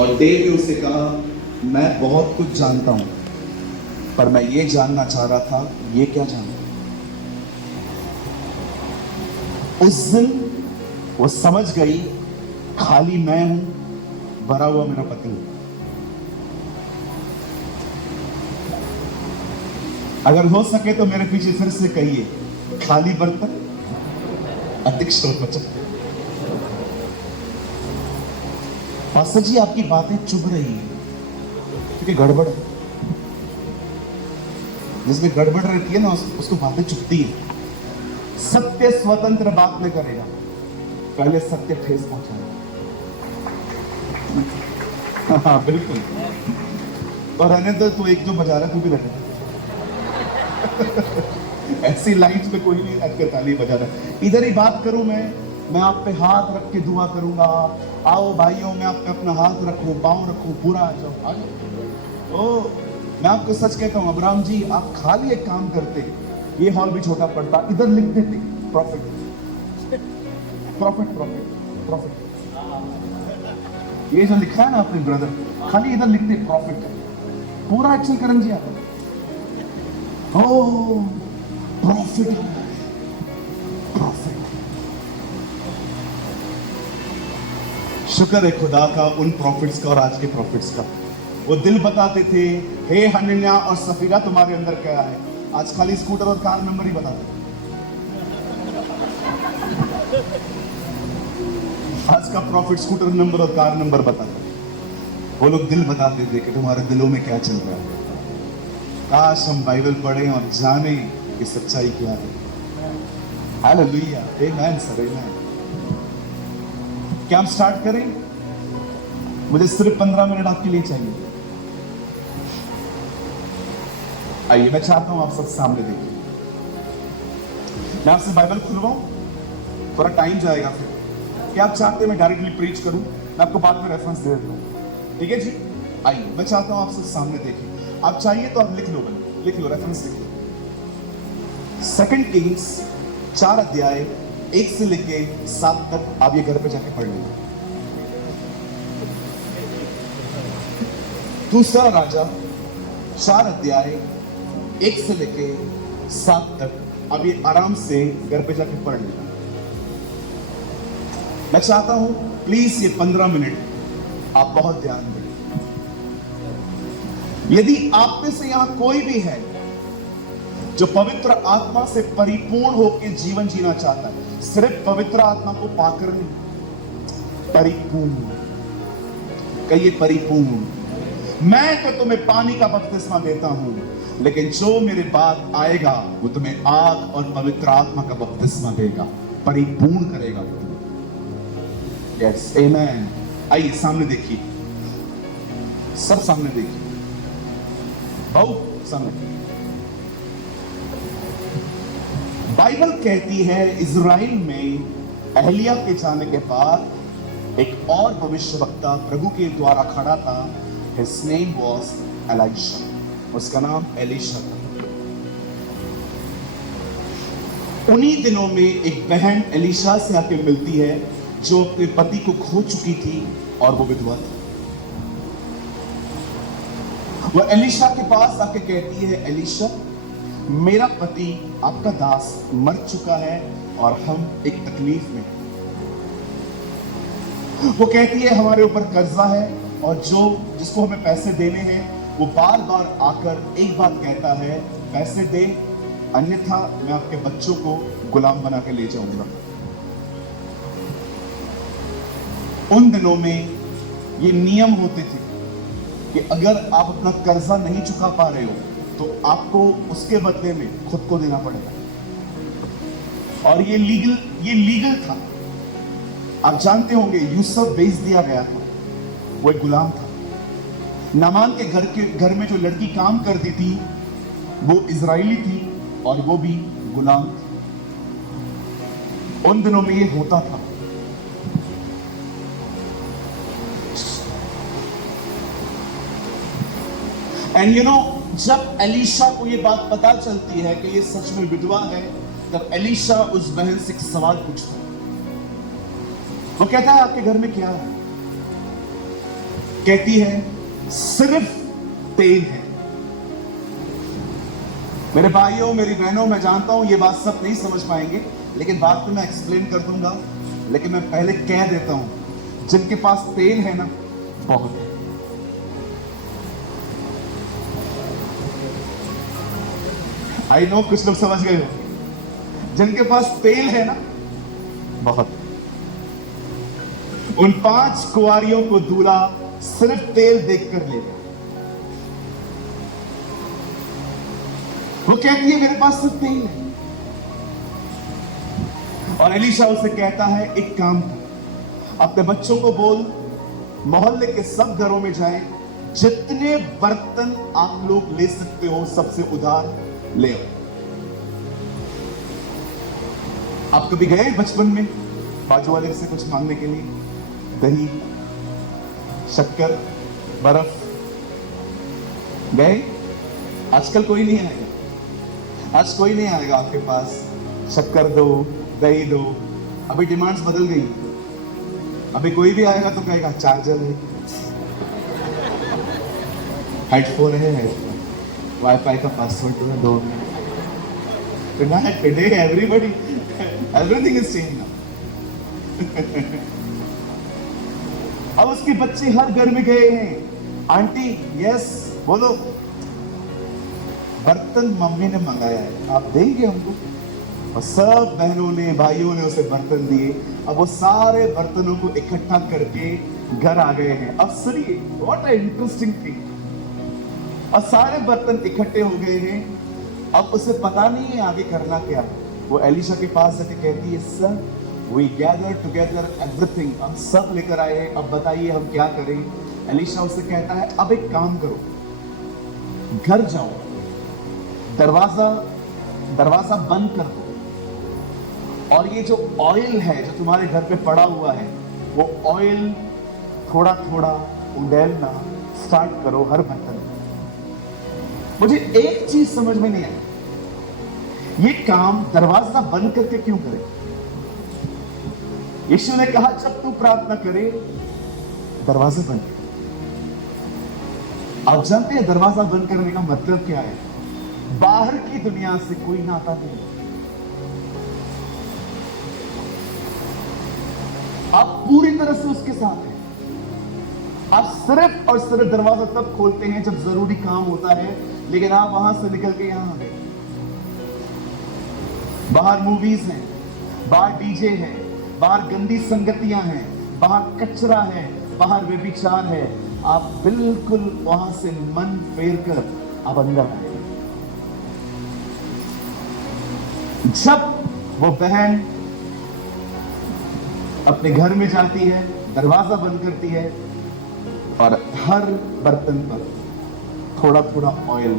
और देव ने उसे कहा, मैं बहुत कुछ जानता हूं, पर मैं ये जानना चाह रहा था, ये क्या जानता। उस दिन वो समझ गई, खाली मैं हूं, भरा हुआ मेरा पति। अगर हो सके तो मेरे पीछे फिर से कहिए, खाली बर्तन अधिक शोर मचा। पास्टर जी आपकी बातें चुभ रही हैं क्योंकि गड़बड़ है। जिसमें गड़बड़ रहती है ना उसको बातें चुभती है। सत्य स्वतंत्र बात में करेगा, पहले सत्य ठेस पहुंचाएगा। हाँ बिल्कुल। तो रहने दो, तू एक जो बजा रहा है तू भी रहने दो। ऐसी लाइन्स में कोई नहीं अटकर ताली बजा रहा है। इधर ही बात करूं मैं आप पे हाथ रख के दुआ करूंगा। आओ भाइयों, मैं आप पे अपना हाथ रखूं, पांव रखूं, पूरा आ जाओ, आ जाओ। ओ मैं आपको सच कहता हूं, अब्राहम जी आप खाली एक काम करते, ये हॉल भी छोटा पड़ता, इधर लिख देते प्रॉफिट प्रॉफिट प्रॉफिट प्रॉफिट। ये जो लिखा है ना अपने ब्रदर, खाली इधर लिखते प्रॉफिट, पूरा एक्शन करण जी आता। ओ प्रॉफिट प्रॉफिट। शुक्र है खुदा का उन प्रॉफिट्स का और आज के प्रॉफिट्स का। वो दिल बताते थे, हे हनन्याह और सफीरा तुम्हारे अंदर क्या है। आज खाली स्कूटर और कार नंबर ही बताते। आज का प्रॉफिट स्कूटर नंबर और कार नंबर बताते। वो लोग दिल बताते थे कि तुम्हारे दिलों में क्या चल रहा है। काश हम बाइबल पढ़ें और जाने कि सच्चाई क्या है। हालेलुया, आमेन सर, आमेन। क्या हम स्टार्ट करें? मुझे सिर्फ 15 मिनट आपके लिए चाहिए। आइए, मैं चाहता हूं आप सब सामने देखिए। मैं आपसे बाइबल खुलवाऊं, थोड़ा टाइम जाएगा फिर। क्या आप चाहते हैं मैं डायरेक्टली प्रीच करूं? मैं आपको बाद में रेफरेंस दे देता हूं, ठीक है जी? आइए, मैं चाहता हूं आप सब सामने देखिए। आप चाहिए तो आप लिख लो, रेफरेंस लिख लो। 2 किंग्स 4 अध्याय 1 से लेके 7 तक आप ये घर पे जाके पढ़ लीजिए। दूसरा राजा 4 अध्याय 1 से लेके 7 तक अब ये आराम से घर पे जाके पढ़ लेना। मैं चाहता हूं प्लीज ये 15 मिनट आप बहुत ध्यान दें। यदि आप में से यहां कोई भी है जो पवित्र आत्मा से परिपूर्ण होकर जीवन जीना चाहता है, सिर्फ पवित्र आत्मा को पाकर नहीं, परिपूर्ण, कहिए परिपूर्ण। मैं तो तुम्हें पानी का बपतिस्मा देता हूं, लेकिन जो मेरे बाद आएगा वो तुम्हें आग और पवित्र आत्मा का बपतिस्मा देगा, परिपूर्ण करेगा। यस, आमेन। आइए सामने देखिए, सब सामने देखिए, बहुत सामने। बाइबल कहती है इज़राइल में एलिया के जाने के बाद एक और भविष्यवक्ता प्रभु के द्वारा खड़ा था। His name was Elisha। उसका नाम एलीशा था। उन्हीं दिनों में एक बहन एलीशा से आके मिलती है जो अपने पति को खो चुकी थी और वो विधवा थी। वो एलीशा के पास आके कहती है, एलीशा मेरा पति आपका दास मर चुका है और हम एक तकलीफ में। वो कहती है हमारे ऊपर कर्जा है और जिसको हमें पैसे देने हैं वो बार बार आकर एक बात कहता है, पैसे दे अन्यथा मैं आपके बच्चों को गुलाम बना के ले जाऊंगा। उन दिनों में ये नियम होते थे कि अगर आप अपना कर्जा नहीं चुका पा रहे हो तो आपको उसके बदले में खुद को देना पड़ेगा। और ये लीगल था। आप जानते होंगे यूसुफ बेच दिया गया था, वो एक गुलाम था। नामान के घर में जो लड़की काम करती थी वो इजरायली थी और वो भी गुलाम थी। उन दिनों में ये होता था। एंड यू नो, जब एलीशा को ये बात पता चलती है कि ये सच में विधवा है, तब एलीशा उस बहन से एक सवाल पूछता है। वो कहता है आपके घर में क्या है? कहती है सिर्फ तेल है। मेरे भाइयों, मेरी बहनों, मैं जानता हूं ये बात सब नहीं समझ पाएंगे, लेकिन बात तो मैं एक्सप्लेन कर दूंगा। लेकिन मैं पहले कह देता हूं, जिनके पास तेल है ना, बहुत है। आई नो कुछ लोग समझ गए हो। जिनके पास तेल है ना, बहुत है। उन 5 कुंवारियों को दूल्हा सिर्फ तेल देखकर ले गया। वो कहती है मेरे पास सिर्फ तेल है। और एलीशा उसे कहता है एक काम कर, अपने बच्चों को बोल मोहल्ले के सब घरों में जाए, जितने बर्तन आप लोग ले सकते हो सबसे उधार ले आओ। आप कभी गए बचपन में बाजू वाले से कुछ मांगने के लिए? दही, शक्कर, बर्फ गए? आजकल कोई नहीं आएगा। आज कोई नहीं आएगा आपके पास, शक्कर दो, दही दो। अभी डिमांड्स बदल गई। अभी कोई भी आएगा तो कहेगा चार्जर है, हेडफोन है, वाईफाई का पासवर्ड तो है, दो। Today everything is changed now. अब उसके बच्चे हर घर में गए हैं। आंटी, यस बोलो, बर्तन मम्मी ने मंगाया है, आप देंगे हमको? और सब बहनों ने, भाइयों ने उसे बर्तन दिए। अब वो सारे बर्तनों को इकट्ठा करके घर आ गए हैं। अब सुनिए, व्हाट अ इंटरेस्टिंग थिंग। और सारे बर्तन इकट्ठे हो गए हैं। अब उसे पता नहीं है आगे करना क्या। वो एलीशा के पास जाके कहती है, sir we gather together everything, हम सब लेकर आए हैं, अब बताइए हम क्या करें। एलीशा उसे कहता है अब एक काम करो, घर जाओ, दरवाजा बंद कर दो, और ये जो ऑयल है जो तुम्हारे घर पे पड़ा हुआ है, वो ऑयल थोड़ा थोड़ा उड़ेलना स्टार्ट करो हर बर्तन। मुझे एक चीज समझ में नहीं आई, ये काम दरवाजा बंद करके क्यों करें? यीशु ने कहा जब तू प्रार्थना करे दरवाजे बंद कर। आप जानते हैं दरवाजा बंद करने का मतलब क्या है? बाहर की दुनिया से कोई नाता नहीं। आप पूरी तरह से उसके साथ हैं। आप सिर्फ और सिर्फ दरवाजा तब खोलते हैं जब जरूरी काम होता है, लेकिन आप वहां से निकल के यहां आ गए। बाहर मूवीज हैं, बाहर डीजे है, बाहर गंदी संगतियां हैं, बाहर कचरा है, बाहर व्यभिचार है। आप बिल्कुल वहां से मन फेर कर आप अंदर आए। जब वो बहन अपने घर में जाती है, दरवाजा बंद करती है और हर बर्तन पर थोड़ा थोड़ा ऑयल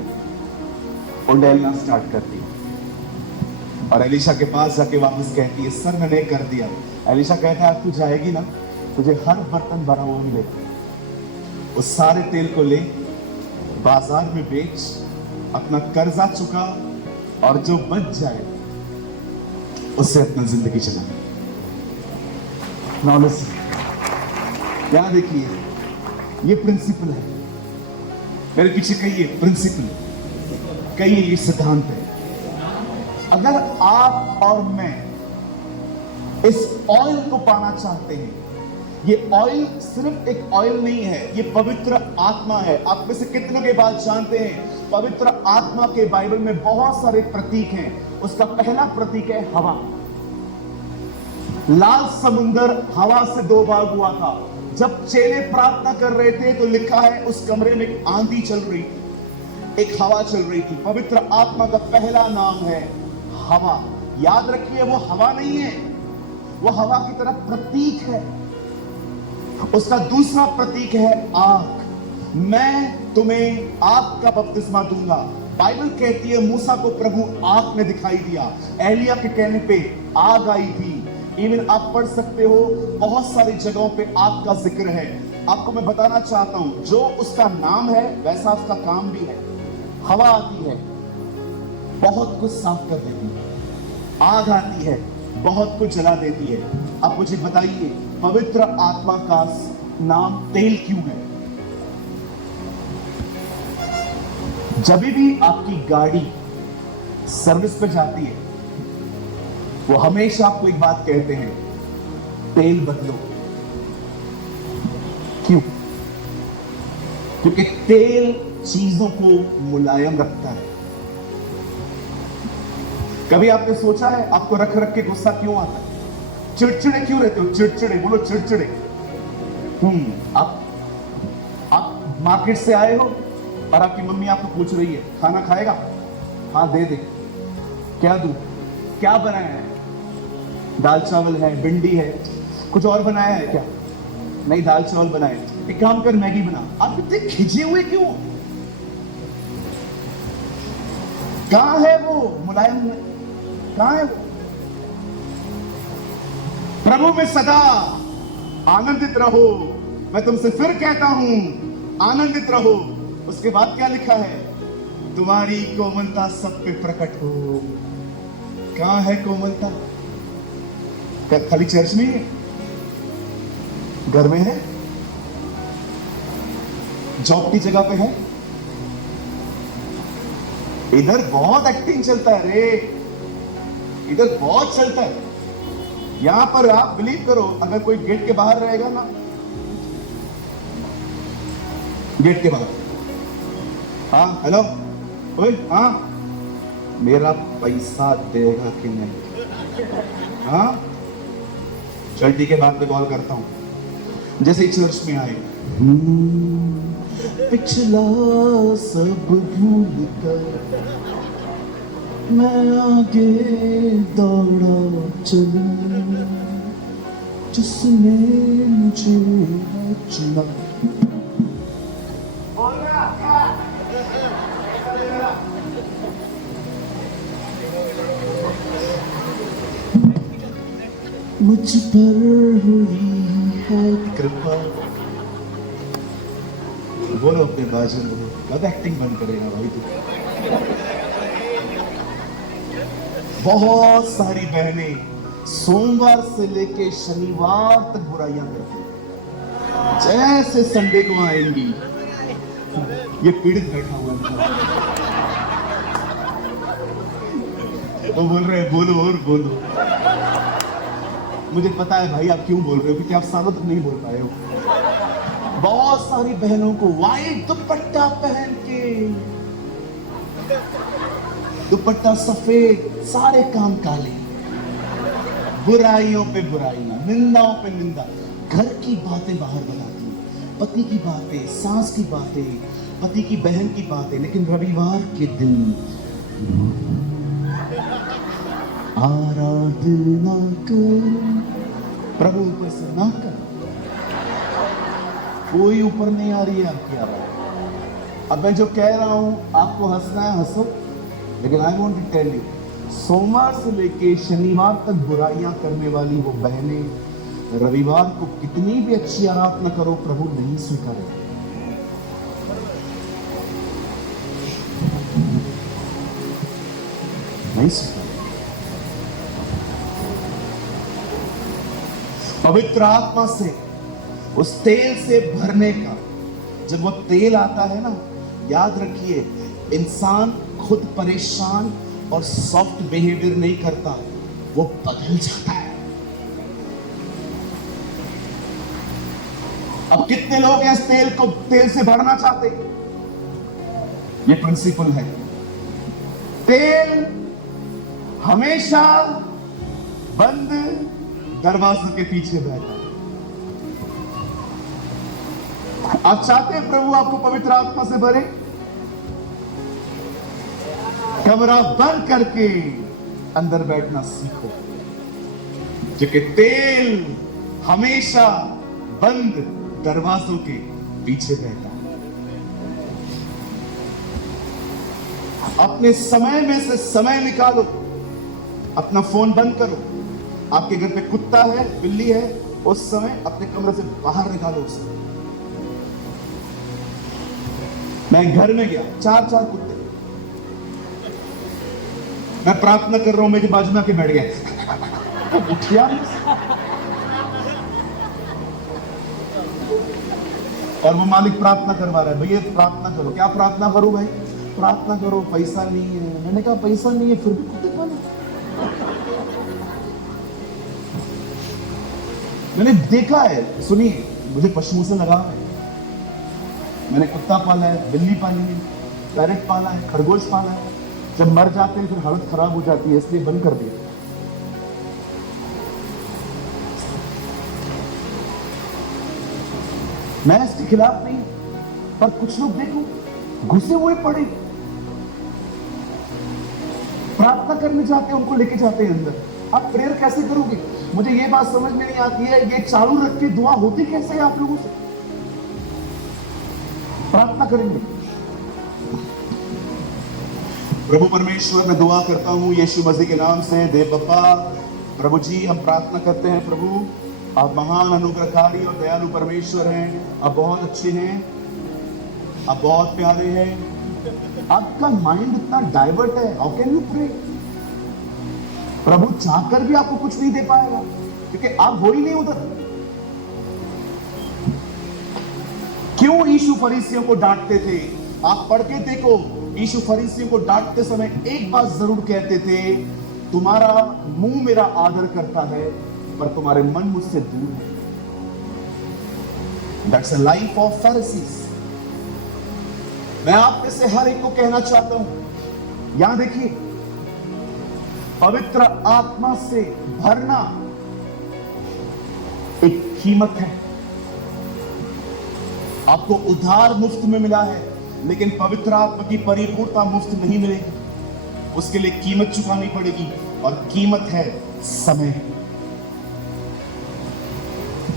उड़ेलना स्टार्ट करती है, और एलीशा के पास जाके वापस कहती है सर मैंने कर दिया। एलीशा कहता है तू जाएगी ना, तुझे हर बर्तन भरा हुआ मिलेगा, उस सारे तेल को ले बाजार में बेच, अपना कर्जा चुका, और जो बच जाए उससे अपना जिंदगी चला। नॉलेज यहां देखिए, ये प्रिंसिपल है। मेरे पीछे कहिए प्रिंसिपल, कहिए ये सिद्धांत है। अगर आप और मैं इस ऑयल को पाना चाहते हैं, ये ऑयल सिर्फ एक ऑयल नहीं है, ये पवित्र आत्मा है। आप में से कितनों के बात जानते हैं पवित्र आत्मा के बाइबल में बहुत सारे प्रतीक हैं। उसका पहला प्रतीक है हवा। लाल समुंदर हवा से 2 भाग हुआ था। जब चेले प्रार्थना कर रहे थे तो लिखा है उस कमरे में एक आंधी चल रही थी, एक हवा चल रही थी। पवित्र आत्मा का पहला नाम है हवा। याद रखिए, वो हवा नहीं है, वो हवा की तरह प्रतीक है। उसका दूसरा प्रतीक है आग। मैं तुम्हें आग का बपतिस्मा दूंगा। बाइबल कहती है मूसा को प्रभु आग में दिखाई दिया, एलिया के कहने पे आग आई थी। इवन आप पढ़ सकते हो, बहुत सारी जगहों पे आग का जिक्र है। आपको मैं बताना चाहता हूं, जो उसका नाम है वैसा उसका काम भी है। हवा आती है, बहुत कुछ साफ कर देती है। आग आती है, बहुत कुछ जला देती है। अब मुझे बताइए, पवित्र आत्मा का नाम तेल क्यों है? जब भी आपकी गाड़ी सर्विस पे जाती है, वो हमेशा आपको एक बात कहते हैं, तेल बदलो। क्यों? क्योंकि तेल चीजों को मुलायम रखता है। कभी आपने सोचा है आपको रख रख के गुस्सा क्यों आता है? चिड़चिड़े क्यों रहते हो? चिड़चिड़े बोलो, चिड़चिड़े। आप मार्केट से आए हो और आपकी मम्मी आपको पूछ रही है खाना खाएगा? हाँ दे दे। क्या दूं? क्या बनाया है? दाल चावल है, भिंडी है, कुछ और बनाया है क्या? नहीं, दाल चावल बनाए। एक काम कर, मैगी बना। आप इतने खिंचे हुए क्यों? कहां है वो मुलायम? कहां है वो? प्रभु में सदा आनंदित रहो। मैं तुमसे फिर कहता हूं, आनंदित रहो। उसके बाद क्या लिखा है? तुम्हारी कोमलता सब पे प्रकट हो। कहां है कोमलता? क्या खाली चर्च में है? घर में है? जॉब की जगह पे है? इधर बहुत एक्टिंग चलता है रे, इधर बहुत चलता है। यहां पर आप बिलीव करो, अगर कोई गेट के बाहर रहेगा ना, गेट के बाहर, हाँ हेलो, ओए हाँ, मेरा पैसा देगा कि नहीं? हाँ चल ठीक है, बाद में कॉल करता हूं। जैसे ही चर्च में आए, पिछला सब भूल कर मैं आगे दौड़ा चलूं, जिसने मुझे चुना। मुझ पर हुई है कृपा। बोलो अपने बाजू में, कब एक्टिंग बंद करेगा भाई तू? बहुत सारी बहनें सोमवार से लेके शनिवार तक बुराइयां करती हैं। जैसे संडे को आएंगी, ये पीड़ित बैठा हुआ है, वो बोल रहे हैं बोलो और बोलो। मुझे पता है भाई आप क्यों बोल रहे हो, क्योंकि आप सालों तक नहीं बोल पाए हो। बहुत सारी बहनों को वाइट दुपट्टा पहन के, दुपट्टा सफेद, सारे काम काले, बुराइयों पे बुराइयां, निंदाओं पे निंदा, घर की बातें बाहर बताती हैं, पति की बातें, सास की बातें, पति की बहन की बातें। लेकिन रविवार के दिन आराधना कर, प्रभु ऊपर से ना कर। कोई ऊपर नहीं आ रही है आपकी आवाज। अब मैं जो कह रहा हूं, आपको हंसना है हंसो, लेकिन I want to tell you, सोमवार से लेके शनिवार तक बुराइयां करने वाली वो बहनें रविवार को कितनी भी अच्छी आराधना करो, प्रभु नहीं स्वीकारेगा। नहीं स्वीकारेगा। पवित्र आत्मा से, उस तेल से भरने का, जब वो तेल आता है ना, याद रखिए, इंसान खुद परेशान और सॉफ्ट बिहेवियर नहीं करता, वो बदल जाता है। अब कितने लोग हैं इस तेल से भरना चाहते? ये प्रिंसिपल है, तेल हमेशा बंद दरवाजों के पीछे बैठा है। आप चाहते हैं प्रभु आपको पवित्र आत्मा से भरे? कमरा बंद करके अंदर बैठना सीखो, क्योंकि तेल हमेशा बंद दरवाजों के पीछे रहता है। अपने समय में से समय निकालो, अपना फोन बंद करो। आपके घर पे कुत्ता है, बिल्ली है, उस समय अपने कमरे से बाहर निकालो उसे। मैं घर में गया, चार कुत्ते, मैं प्रार्थना कर रहा हूं, मेरे बाजू में आके बैठ गया, उठिया और वो मालिक प्रार्थना करवा रहा है, भैया प्रार्थना करो। क्या प्रार्थना करूं भाई? प्रार्थना करो, पैसा नहीं है। मैंने कहा पैसा नहीं है फिर भी कुत्ते पालो। मैंने देखा है, सुनिए, मुझे पशुओं से लगाव है। मैंने कुत्ता पाला है, बिल्ली पाली है, पैरेट पाला है, खरगोश पाला है। जब मर जाते हैं फिर हालत खराब हो जाती है, इसलिए बंद कर दिया। मैं इसके खिलाफ नहीं, पर कुछ लोग देखो घुसे हुए पड़े, प्रार्थना करने जाते हैं, उनको लेके जाते हैं अंदर। आप प्रेयर कैसे करोगे? मुझे ये बात समझ में नहीं आती है, ये चालू रख के दुआ होती कैसे है आप लोगों से? प्रार्थना करेंगे। प्रभु परमेश्वर, मैं दुआ करता हूं यीशु मसीह के नाम से। देव बप्पा, प्रभु जी, हम प्रार्थना करते हैं प्रभु, आप महान अनुग्रहकारी और दयालु परमेश्वर हैं। आप बहुत अच्छे हैं, आप बहुत प्यारे हैं। आपका माइंड इतना डाइवर्ट है, हाउ कैन यू प्रे? प्रभु चाहकर भी आपको कुछ नहीं दे पाएगा, क्योंकि आप हो ही नहीं उधर। क्यों यीशु फरीसियों को डांटते थे? आप पढ़ के देखो, यीशु फरीसियों को डांटते समय एक बात जरूर कहते थे, तुम्हारा मुंह मेरा आदर करता है पर तुम्हारे मन मुझसे दूर है। That's a life of Pharisees. मैं आप में से हर एक को कहना चाहता हूं, यहां देखिए, पवित्र आत्मा से भरना एक कीमत है। आपको उद्धार मुफ्त में मिला है, लेकिन पवित्र आत्मा की परिपूर्णता मुफ्त नहीं मिलेगी। उसके लिए कीमत चुकानी पड़ेगी, और कीमत है समय,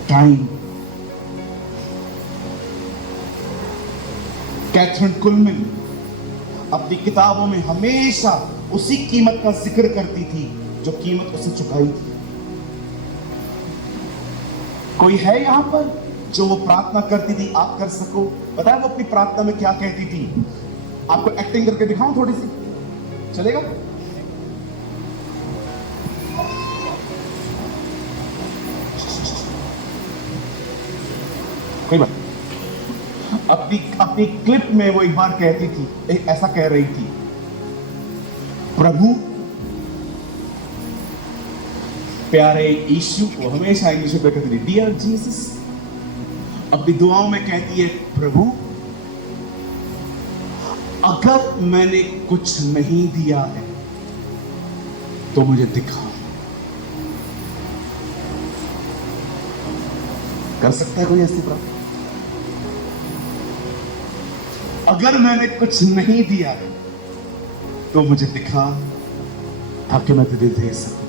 टाइम। कैथरीन कुलमैन अपनी किताबों में हमेशा उसी कीमत का जिक्र करती थी जो कीमत उसे चुकाई थी। कोई है यहां पर जो वो प्रार्थना करती थी, आप कर सको? पता है वो अपनी प्रार्थना में क्या कहती थी? आपको एक्टिंग करके दिखाऊं थोड़ी सी, चलेगा? कोई बात। अपनी क्लिप में वो एक बार कहती थी, ऐसा कह रही थी, प्रभु, प्यारे यीशु को, हमेशा इंग्लिश में कहती थी डियर जीसस। अपनी दुआओं में कहती है, प्रभु, अगर मैंने कुछ नहीं दिया है तो मुझे दिखा। कर सकता है कोई ऐसी प्रार्थना? अगर मैंने कुछ नहीं दिया है तो मुझे दिखा, ताकि मैं तुझे दे सकूं।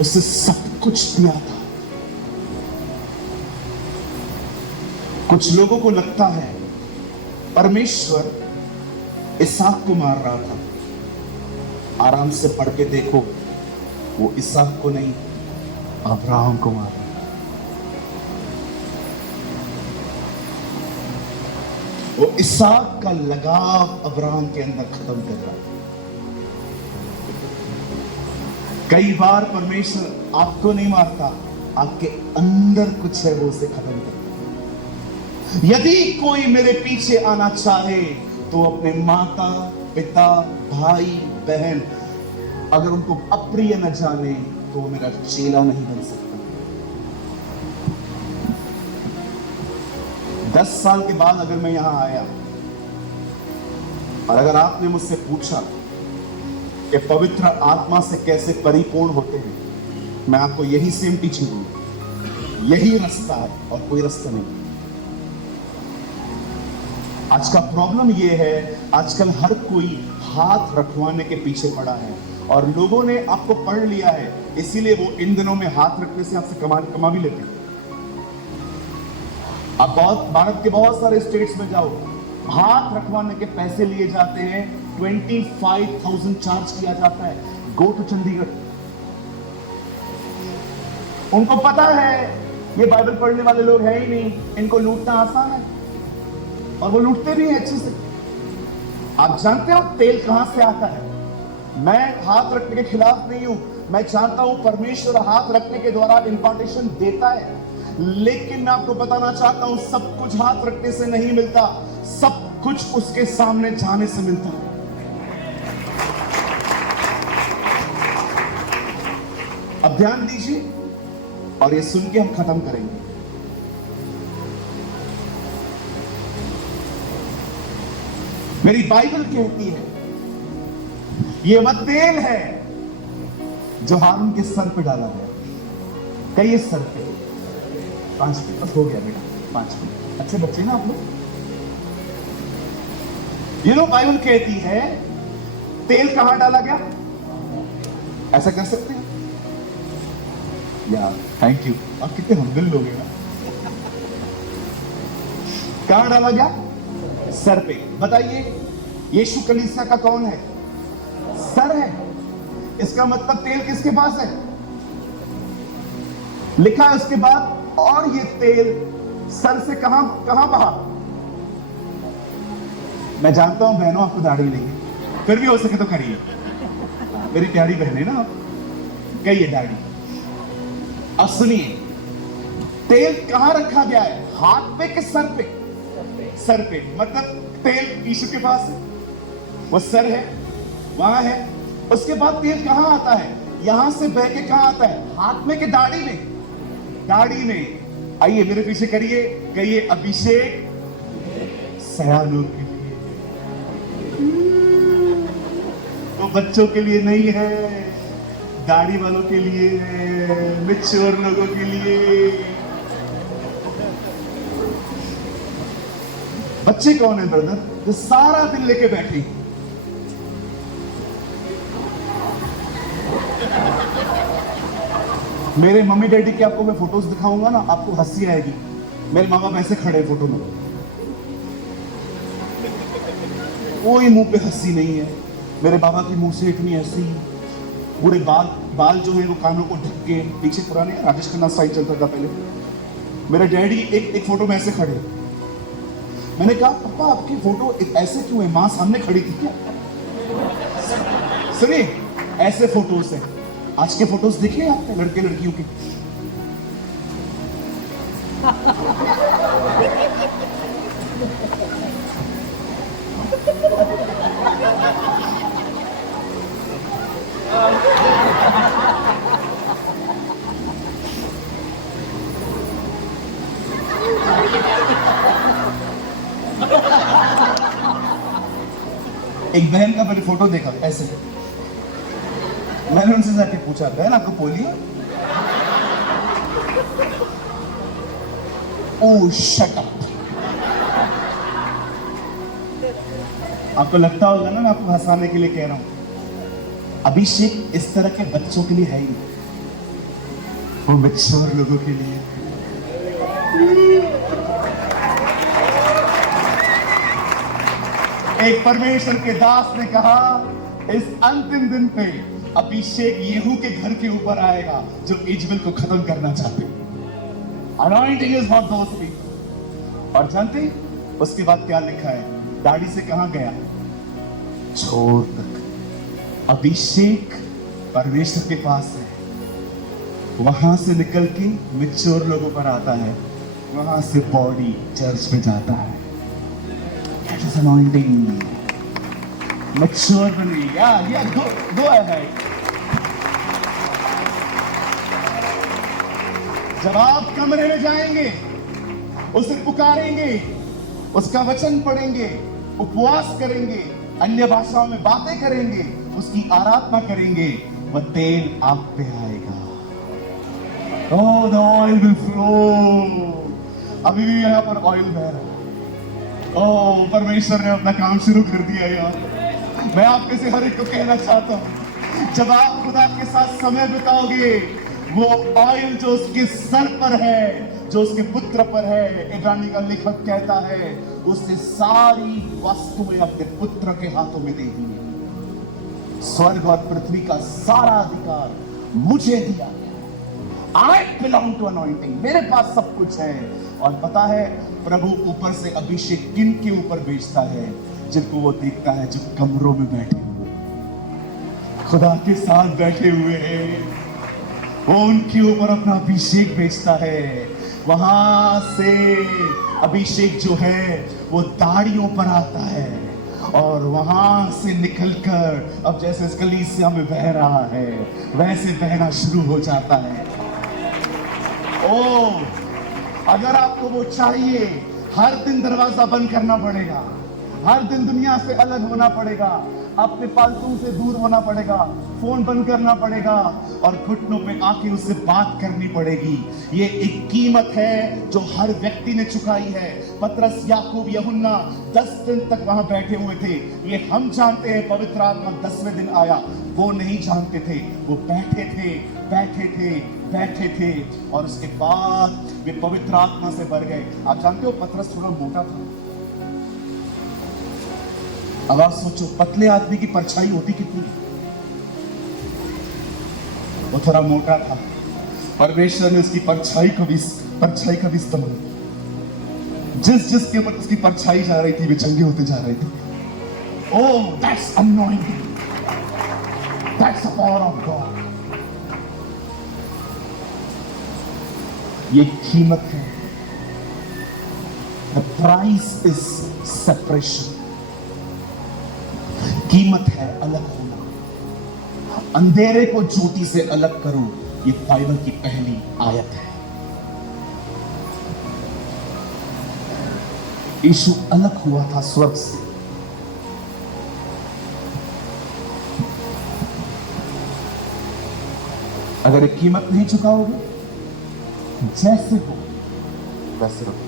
उससे सब कुछ दिया था। कुछ लोगों को लगता है परमेश्वर इसहाक को मार रहा था। आराम से पढ़ के देखो, वो इसहाक को नहीं, अब्राहम को मार रहा। वो इसहाक का लगाव अब्राहम के अंदर खत्म कर रहा है। कई बार परमेश्वर आपको नहीं मारता, आपके अंदर कुछ है वो उसे खत्म करता है। यदि कोई मेरे पीछे आना चाहे तो अपने माता पिता भाई बहन अगर उनको अप्रिय न जाने तो वो मेरा चेला नहीं बन सकता। 10 साल के बाद अगर मैं यहां आया और अगर आपने मुझसे पूछा कि पवित्र आत्मा से कैसे परिपूर्ण होते हैं, मैं आपको यही सेम टीचिंग दूंगा। यही रास्ता है और कोई रास्ता नहीं। आज का प्रॉब्लम यह है, आजकल हर कोई हाथ रखवाने के पीछे पड़ा है और लोगों ने आपको पढ़ लिया है, इसीलिए वो इन दिनों में हाथ रखने से आपसे कमा भी लेते हैं। आप भारत के बहुत सारे स्टेट्स में जाओ, हाथ रखवाने के पैसे लिए जाते हैं, 25,000 चार्ज किया जाता है। Go to Chandigarh. उनको पता है ये बाइबल पढ़ने वाले लोग हैं ही नहीं, इनको लूटना आसान है और वो लूटते भी हैं अच्छे से। आप जानते हो तेल कहां से आता है? मैं हाथ रखने के खिलाफ नहीं हूं, मैं चाहता हूं परमेश्वर हाथ रखने के द्वारा इंपार्टेशन देता है, लेकिन मैं आपको बताना चाहता हूं सब कुछ हाथ रखने से नहीं मिलता। सब कुछ उसके सामने जाने से मिलता है। अब ध्यान दीजिए और ये सुन के हम खत्म करेंगे। मेरी बाइबल कहती है ये वह तेल है जो हारून के सर पे डाला गया। कहिए सर पे। 5 मिनट बस हो गया बेटा, 5 मिनट। अच्छे बच्चे ना आप लोग। ये लो बाइबल कहती है तेल कहां डाला गया। ऐसा कर सकते हैं यार, थैंक यू। आप कितने हमदिल लोग हैं ना। कहां डाला गया? सर पे। बताइए यीशु कलीसिया का कौन है? सर है। इसका मतलब तेल किसके पास है? लिखा है उसके बाद और ये तेल सर से कहां बहा। मैं जानता हूं बहनों आपको दाढ़ी नहीं है, फिर भी हो सके तो करिए। मेरी प्यारी बहन है ना आप, कहिए दाढ़ी। अब सुनिए तेल कहां रखा गया है? हाथ पे कि सर पे? सर पे। मतलब तेल यीशु के पास है, वो सर है, वहां है। उसके बाद तेल कहां आता है? यहां से बह के कहां आता है? हाथ में कि दाढ़ी में? दाढ़ी में। आइए मेरे पीछे करिए, कहिए अभिषेक सयानों के लिए, वो बच्चों के लिए नहीं है, दाढ़ी वालों के लिए है, मैच्योर लोगों के लिए। बच्चे कौन है ब्रदर? जो सारा दिन लेके बैठे। मेरे मम्मी डैडी के आपको मैं फोटोज दिखाऊंगा ना, आपको हंसी आएगी। मेरे माँ बाप ऐसे खड़े फोटो में, कोई मुंह पे हंसी नहीं है। मेरे बाबा की मुंह से इतनी हंसी, पूरे बाल जो है वो कानों को ढक के पीछे, पुराने राजेश खन्ना स्टाइल चलता था पहले। मेरे डैडी एक फोटो में ऐसे खड़े। मैंने कहा पापा आपकी फोटो ऐसे क्यों है? मां सामने खड़ी थी क्या? सुनिए ऐसे फोटोज है। आज के फोटोज देखिए आपने लड़के लड़कियों के। एक बहन का मैंने फोटो देखा ऐसे। मैंने उनसे जाके पूछा बहन आपको पोलियो? ओह शट अप। आपको लगता होगा ना मैं आपको हंसाने के लिए कह रहा हूं। अभिषेक इस तरह के बच्चों के लिए है ही, वो मैच्योर लोगों के लिए। एक परमेश्वर के दास ने कहा इस अंतिम दिन पे अभिषेक येहू के घर के ऊपर आएगा जो इजबेल को खत्म करना चाहते हैं। Anointing is for those people। और जानते उसके बाद क्या लिखा है? दाढ़ी से कहां गया? छोर तक। अभिषेक परमेश्वर के पास है, वहां से निकल के मैच्योर लोगों पर आता है, वहां से बॉडी चर्च में जाता है। That is anointing। मैच्योर बनी। go ahead। जब आप कमरे में जाएंगे, उसे पुकारेंगे, उसका वचन पढ़ेंगे, उपवास करेंगे, अन्य भाषाओं में बातें करेंगे, उसकी आराधना करेंगे, वह तेल आप पे आएगा। Oh, the oil will flow। अभी भी यहाँ पर ऑयल बह रहा है। ओह परमेश्वर ने अपना काम शुरू कर दिया यार। मैं आपके से हर एक को कहना चाहता हूँ, जब आप खुदा के साथ समय बिताओगे, वो ऑयल जो उसके सर पर है, जो उसके पुत्र पर है, इब्रानी का लेखक कहता है उसने सारी वस्तुएं अपने पुत्र के हाथों में दे दी। स्वर्ग और पृथ्वी का सारा अधिकार मुझे दिया गया। I belong to anointing। मेरे पास सब कुछ है। और पता है प्रभु ऊपर से अभिषेक किन के ऊपर भेजता है? जिनको वो देखता है जो कमरों में बैठे हुए, खुदा के साथ बैठे हुए हैं, वो उनके ऊपर अपना अभिषेक भेजता है। वहां से अभिषेक जो है वो दाढ़ियों पर आता है और वहां से निकलकर अब जैसे इस कलीसिया में बह रहा है वैसे बहना शुरू हो जाता है। ओ, अगर आपको वो चाहिए, हर दिन दरवाजा बंद करना पड़ेगा, हर दिन दुनिया से अलग होना पड़ेगा, अपने फालतू से दूर होना पड़ेगा, फोन बंद करना पड़ेगा और घुटनों पे आके उससे बात करनी पड़ेगी। ये एक कीमत है जो हर व्यक्ति ने चुकाई है। पतरस, याकूब, यूहन्ना 10 दिन तक वहां बैठे हुए थे। ये हम जानते हैं पवित्र आत्मा 10वें दिन आया, वो नहीं जानते थे। वो बैठे थे, बैठे थे, बैठे थे और उसके बाद वे पवित्र आत्मा से भर गए। आप जानते हो पतरस थोड़ा मोटा था। अब आप सोचो पतले आदमी की परछाई होती कितनी। वो थोड़ा मोटा था, परमेश्वर ने उसकी परछाई को भी इस्तेमाल। जिसके ऊपर उसकी परछाई जा रही थी वे चंगे होते जा रहे थे। Oh, that's anointing, that's the power of God. ये कीमत है। The price is separation. कीमत है अलग होना। अंधेरे को ज्योति से अलग करो, ये बाइबल की पहली आयत है। यीशु अलग हुआ था स्वर्ग से। अगर एक कीमत नहीं चुकाओगे, जैसे हो वैसे रहो।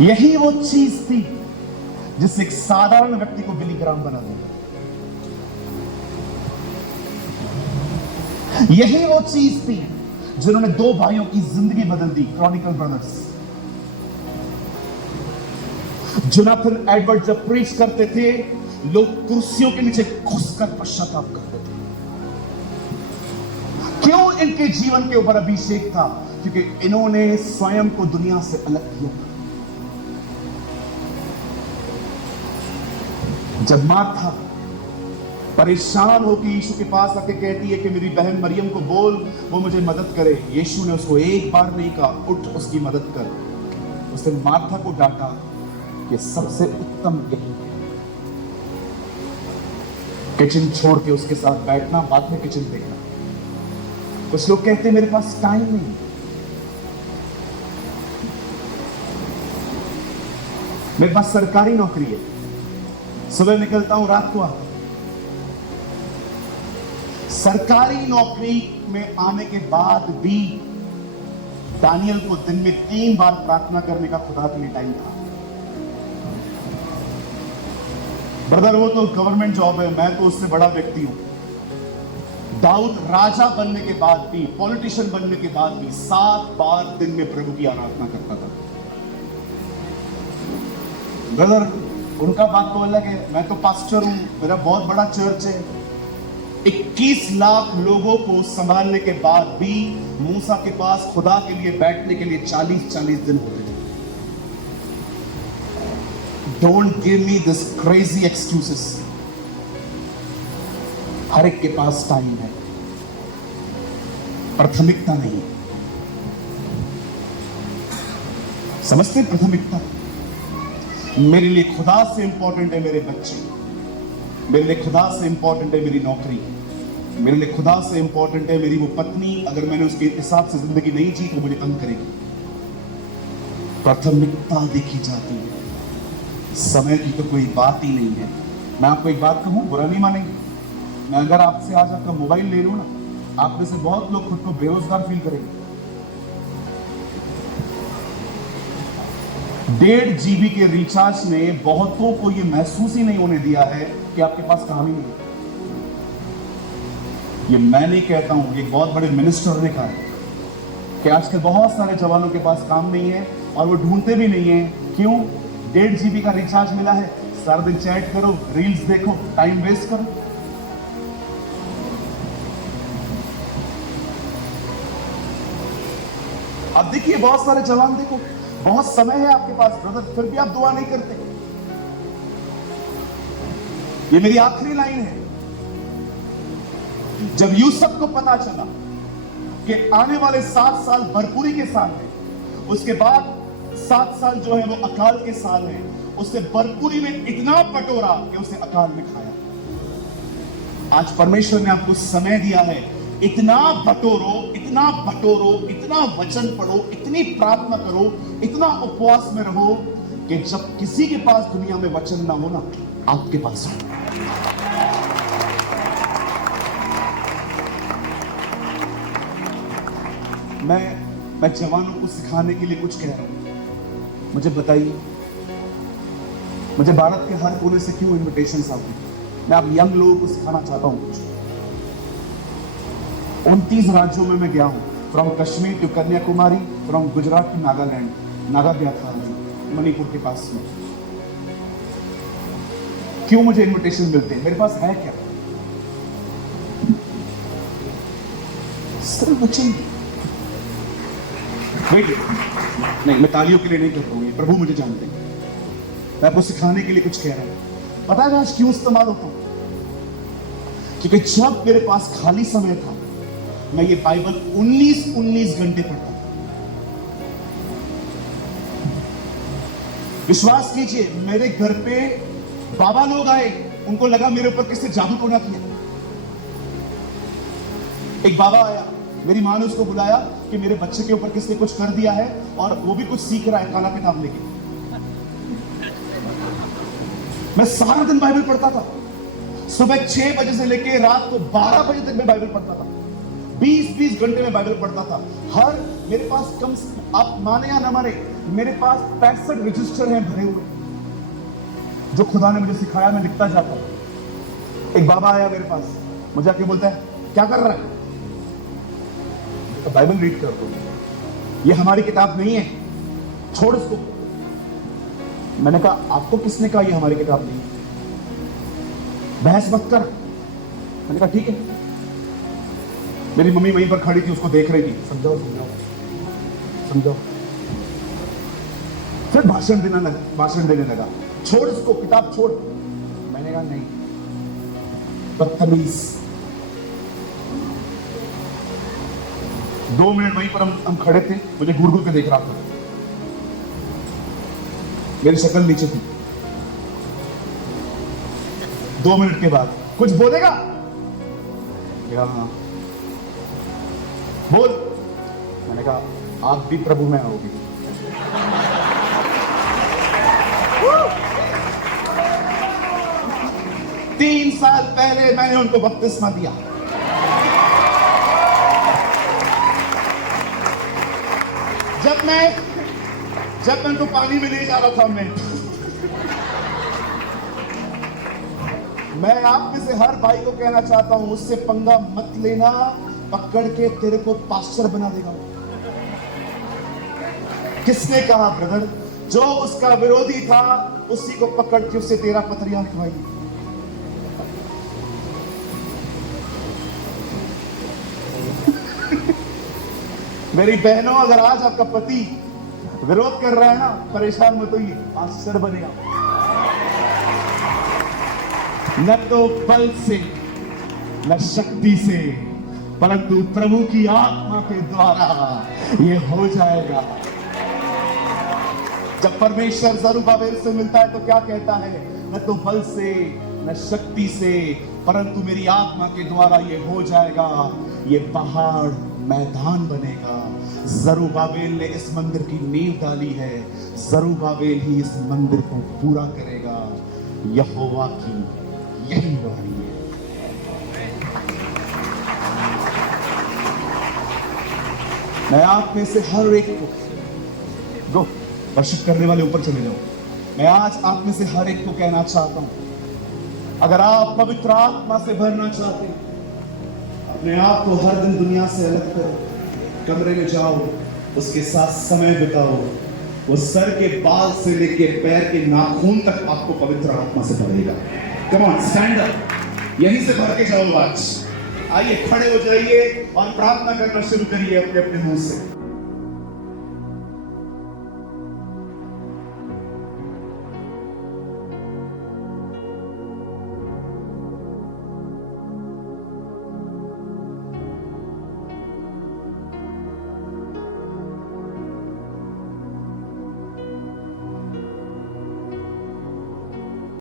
यही वो चीज थी जिससे एक साधारण व्यक्ति को बिली ग्राम बना दिया। यही वो चीज थी जिन्होंने 2 भाइयों की जिंदगी बदल दी, क्रॉनिकल ब्रदर्स। जोनाथन एडवर्ड जब प्रीच करते थे, लोग कुर्सियों के नीचे घुसकर पश्चाताप करते थे। क्यों? इनके जीवन के ऊपर अभिषेक था, क्योंकि इन्होंने स्वयं को दुनिया से अलग किया। जब मार्था परेशान होकर यीशु के पास आके कहती है कि मेरी बहन मरियम को बोल वो मुझे मदद करे, यीशु ने उसको एक बार नहीं कहा उठ उसकी मदद कर। उसने मार्था को डांटा कि सबसे उत्तम यही है, किचन छोड़ के उसके साथ बैठना, बाद में किचन देखना। कुछ लोग कहते हैं मेरे पास टाइम नहीं, मेरे पास सरकारी नौकरी है, सुबह निकलता हूं रात को आता हूं। सरकारी नौकरी में आने के बाद भी दानियल को दिन में 3 बार प्रार्थना करने का खुदा के लिए टाइम था। ब्रदर, वो तो गवर्नमेंट जॉब है, मैं तो उससे बड़ा व्यक्ति हूं। दाऊद राजा बनने के बाद भी, पॉलिटिशियन बनने के बाद भी 7 बार दिन में प्रभु की आराधना करता था। ब्रदर, उनका बात तो अलग है, मैं तो पास्टर हूं, मेरा बहुत बड़ा चर्च है। 21 लाख लोगों को संभालने के बाद भी मूसा के पास खुदा के लिए बैठने के लिए 40-40 दिन होते थे। Don't give me this crazy excuses. हर एक के पास टाइम है, प्राथमिकता नहीं। समझते? प्राथमिकता मेरे लिए खुदा से इंपॉर्टेंट है मेरे बच्चे, मेरे लिए खुदा से इंपॉर्टेंट है मेरी नौकरी, मेरे लिए खुदा से इंपॉर्टेंट है मेरी वो पत्नी। अगर मैंने उसके हिसाब से जिंदगी नहीं जी तो मुझे तंग करेगी। प्राथमिकता देखी जाती है, समय की तो कोई बात ही नहीं है। मैं आपको एक बात कहूं, बुरा नहीं मानेंगे, मैं अगर आपसे आज आपका मोबाइल ले लूं ना, आप में से बहुत लोग खुद को बेरोजगार फील करेंगे। 1.5 GB के रिचार्ज ने बहुतों को यह महसूस ही नहीं होने दिया है कि आपके पास काम ही नहीं है। ये मैं नहीं कहता हूं, एक बहुत बड़े मिनिस्टर ने कहा है कि आजकल बहुत सारे जवानों के पास काम नहीं है और वो ढूंढते भी नहीं है। क्यों? 1.5 GB का रिचार्ज मिला है, सारा दिन चैट करो, रील्स देखो, टाइम वेस्ट करो। अब देखिए बहुत सारे जवान, देखो बहुत समय है आपके पास ब्रदर, फिर भी आप दुआ नहीं करते। ये मेरी आखिरी लाइन है। जब यूसुफ को पता चला कि आने वाले 7 साल भरपूरी के साल है, उसके बाद 7 साल जो है वो अकाल के साल है। उससे भरपूरी में इतना बटोरा कि उसे अकाल में खाया। आज परमेश्वर ने आपको समय दिया है, इतना बटोरो, इतना बटोरो, इतना वचन पढ़ो, इतनी प्रार्थना करो, इतना उपवास में रहो कि जब किसी के पास दुनिया में वचन ना हो ना, आपके पास हो। मैं जवानों को सिखाने के लिए कुछ कह रहा हूं। मुझे बताइए, मुझे भारत के हर कोने से क्यों इनविटेशंस आते हैं? मैं आप यंग लोगों को सिखाना चाहता हूं कुछ। 29 राज्यों में मैं गया हूं, from Kashmir to Kanyakumari, from Gujarat to Nagaland, नागाब्याथा मणिपुर के पास में। क्यों मुझे इनविटेशन मिलते हैं? मेरे पास है क्या? सिर्फ वचन। नहीं, मैं तालियों के लिए नहीं कर रहा हूं, प्रभु मुझे जानते हैं। मैं आपको सिखाने के लिए कुछ कह रहा हूं। पता है आज क्यों इस्तेमाल होता हूं? क्योंकि जब मेरे पास खाली समय था, मैं ये बाइबल 19 घंटे पढ़ता था। विश्वास कीजिए, मेरे घर पे बाबा लोग आए, उनको लगा मेरे ऊपर किसने जादू टोना किया। एक बाबा आया, मेरी मां ने उसको बुलाया कि मेरे बच्चे के ऊपर किसने कुछ कर दिया है और वो भी कुछ सीख रहा है काला किताब लेके। मैं सारा दिन बाइबल पढ़ता था, सुबह 6 बजे से लेके रात को 12 बजे तक मैं बाइबल पढ़ता था। 20 घंटे में बाइबल पढ़ता था। हर मेरे पास कम, आप माने या ना माने, मेरे पास 65 रजिस्टर हैं भरे हुए, जो खुदा ने मुझे सिखाया, मैं लिखता जाता हूं। एक बाबा आया मेरे पास, मुझे आके बोलता है, क्या कर रहा है? तो बाइबल रीड कर दो। ये हमारी किताब नहीं है, छोड़ इसको। मैंने कहा, आपको किसने कहा ये हमारी किताब नहीं है? बहस मत कर। मैंने कहा ठीक है। मेरी मम्मी वहीं पर खड़ी थी, उसको देख रही थी। समझाओ समझाओ समझाओ। फिर भाषण देने लगा, छोड़ इसको, किताब छोड़। मैंने कहा नहीं, बदतमीज। 2 मिनट वहीं पर हम खड़े थे, मुझे घूर घूर के देख रहा था, मेरी शक्ल नीचे थी। 2 मिनट के बाद, कुछ बोलेगा? हाँ बोल। मैंने कहा, आप भी प्रभु में आओगे। तीन साल पहले मैंने उनको बपतिस्मा दिया। जब मैं उनको पानी में ले जा रहा था, मैं आप में से हर भाई को कहना चाहता हूं, उससे पंगा मत लेना, पकड़ के तेरे को पास्टर बना देगा। किसने कहा ब्रदर? जो उसका विरोधी था, उसी को पकड़ के उससे 13 पत्रियां लिखवाई। मेरी बहनों, अगर आज आपका पति विरोध कर रहा है ना, परेशान मत होइए, पास्टर बनेगा। न तो बल से, न शक्ति से, परंतु प्रभु की आत्मा के द्वारा ये हो जाएगा। जब परमेश्वर जरुब्बाबेल से मिलता है तो क्या कहता है? न तो बल से, न शक्ति से, परंतु मेरी आत्मा के द्वारा ये हो जाएगा। ये पहाड़ मैदान बनेगा। जरुब्बाबेल ने इस मंदिर की नींव डाली है, जरुब्बाबेल ही इस मंदिर को पूरा करेगा। यहोवा की यही वाणी है। मैं आप में से हर एक को, वर्शिप करने वाले ऊपर चले जाओ, मैं आज आप में से हर एक को कहना चाहता हूं, अगर आप पवित्र आत्मा से भरना चाहते हैं, अपने आप को हर दिन दुनिया से अलग करो, कमरे में जाओ, उसके साथ समय बिताओ। वो सर के बाल से लेकर पैर के नाखून तक आपको पवित्र आत्मा से भरेगा। कम ऑन, स्टैंड अप, यहीं से भर के जाओ आज। आइए, खड़े हो जाइए और प्रार्थना करना शुरू करिए अपने अपने मुंह से।